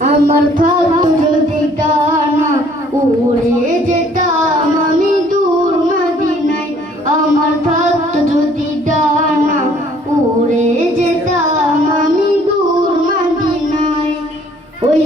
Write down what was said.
আমার থাকতো যদি ডানা উড়ে যেতাম আমি দূর মদিনায়। আমার থাকতো যদি ডানা উড়ে যেতাম আমি দূর মদিনায়। ওই